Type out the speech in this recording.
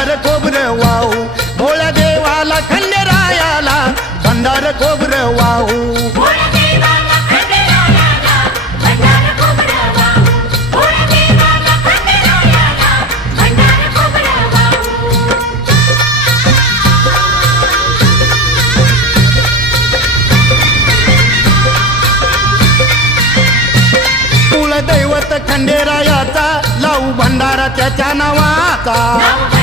भंडार खोबरं वाहू भोळ्या देवाला खंडेरायाला भंडार खोबरं वाहू दैवत खंडेरायाचा लावू भंडारा त्याच्या नावाचा।